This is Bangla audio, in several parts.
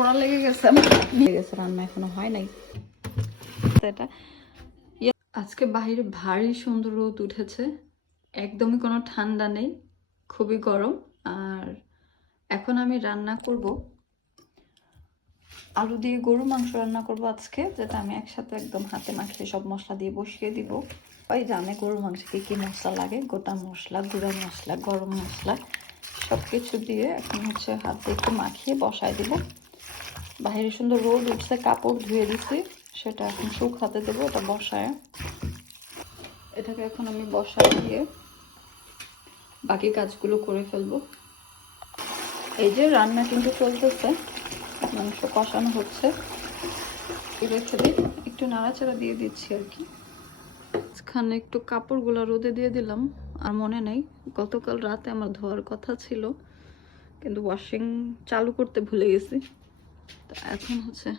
পোড়া লেগে গেছে রান্না এখনো হয় নাই। এটা আজকে বাহিরে ভারী সুন্দর রোদ উঠেছে, একদমই কোনো ঠান্ডা নেই, খুবই গরম। আর এখন আমি রান্না করব আলু দিয়ে গরু মাংস রান্না করব আজকে, যেটা আমি একসাথে একদম হাতে মাখিয়ে সব মশলা দিয়ে বসিয়ে দিব। ওই জানে গরুর মাংসে কি কি মশলা লাগে, গোটা মশলা, গুঁড়া মশলা, গরম মশলা সব কিছু দিয়ে এখন হচ্ছে হাত দিয়ে একটু মাখিয়ে বসায় দিব। বাইরে সুন্দর রোদ উঠছে, কাপড় ধুয়ে দিছি, সেটা এখন শুকাতে দেবো। ওটা বসায়, এটাকে এখন আমি বসায় দিয়ে বাকি কাজগুলো করে ফেলবো। এই যে রান্না কিন্তু চলতেছে, মাংস কষানো হচ্ছে, রেখে দিই, একটু নাড়াচাড়া দিয়ে দিচ্ছি আর কি। মাঝখানে একটু কাপড়গুলো রোদে দিয়ে দিলাম, আর মনে নেই গতকাল রাতে আমার ধোয়ার কথা ছিল, কিন্তু ওয়াশিং চালু করতে ভুলে গেছি। তো এখন হচ্ছে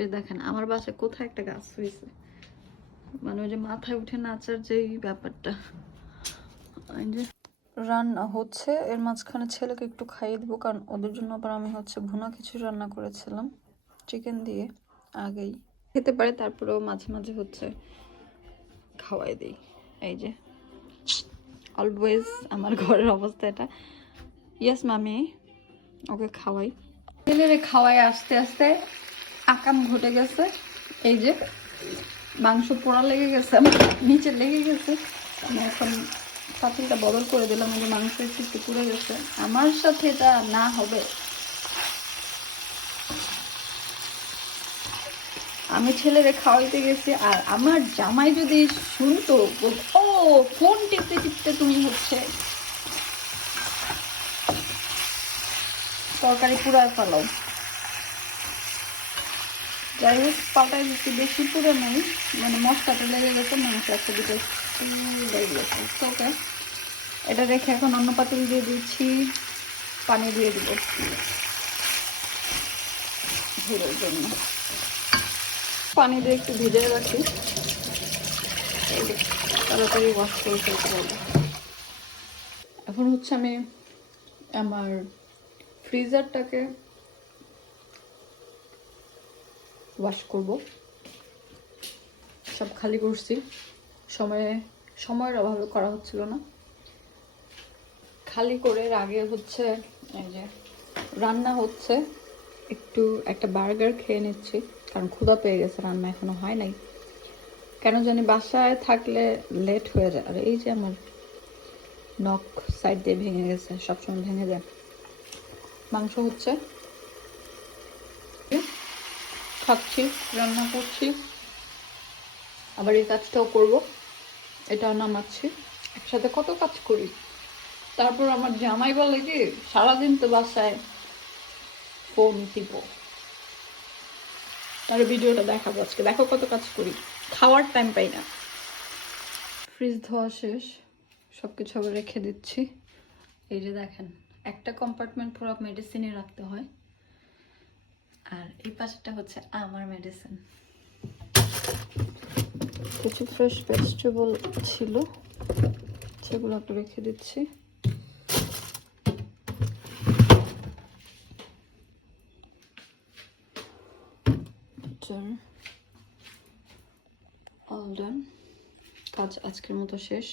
এই দেখেন আমার বাসায় কোথায় একটা গাছ হয়েছে, মানে ওই যে মাথায় উঠে নাচার যেই ব্যাপারটা। এই যে রান্না হচ্ছে, এর মাঝখানে ছেলেকে একটু খাইয়ে দিব, কারণ ওদের জন্য আবার আমি হচ্ছে ভুনা খিচুড়ি রান্না করেছিলাম চিকেন দিয়ে, আগেই খেতে পারে, তারপরেও মাঝে মাঝে হচ্ছে খাওয়াই দিই। এই যে অলওয়েজ আমার ঘরের অবস্থা এটা। ইয়েস মামি, ওকে খাওয়াই, ছেলেরে খাওয়াই আস্তে আস্তে আকাম ঘটে গেছে। এই যে মাংস পোড়া লেগে গেছে, নিচে লেগে গেছে, আমি এখন পাতিলটা বদল করে দিলাম। এই যে মাংস একটু একটু পুড়ে গেছে, আমার সাথে এটা না হবে। আমি ছেলেরে খাওয়াইতে গেছি, আর আমার জামাই যদি শুনতো, ও ফোন টিপতে টিপতে তুমি হচ্ছে তরকারি পুরায় ফেলাও। যাই হোক পাটায় দিচ্ছি, বেশি পুরো নেই, মানে মশলাটা লেগে গেছে, মাংস একটা দুটো লেগে গেছে। ওকে, এটা রেখে এখন অন্য পাতিল দিয়ে দিচ্ছি, পানি দিয়ে দিব ঝোলের জন্য। পানি দিয়ে একটু ভিজিয়ে রাখি, তাড়াতাড়ি ওয়াশ করে ফেলতে হবে। এখন হচ্ছে আমি আমার ফ্রিজারটাকে ওয়াশ করব, সব খালি করছি, সময়ের অভাবে করা হচ্ছিল না। খালি করে আগে হচ্ছে এই যে রান্না হচ্ছে, একটু একটা বার্গার খেয়ে নিচ্ছি, কারণ ক্ষুধা পেয়ে গেছে, রান্না এখনো হয় নাই। কেন জানি বাসায় থাকলে লেট হয়ে যায়। আর এই যে আমার নখ সাইড দিয়ে ভেঙে গেছে, সবসময় ভেঙে যায়। মাংস হচ্ছে, খাচ্ছি, রান্না করছি, আবার এই কাজটাও করব, এটাও নামাচ্ছি, একসাথে কত কাজ করি। তারপর আমার জামাই বলে কি, সারাদিন তো বাসায় ফোন টিপো, আর ভিডিওটা দেখাবো আজকে, দেখো কত কাজ করি, খাওয়ার টাইম পাই না। ফ্রিজ ধোয়া শেষ, সবকিছু আবার রেখে দিচ্ছি। এই যে দেখেন, একটা কম্পার্টমেন্ট পুরো মেডিসিনই রাখতে হয়, আর এই পাশেটা হচ্ছে আমার মেডিসিন। কিছু ফ্রেশ ভেজিটেবল ছিল, সেগুলো একটু রেখে দিচ্ছি। অল ডান, কাজ আজকের মতো শেষ।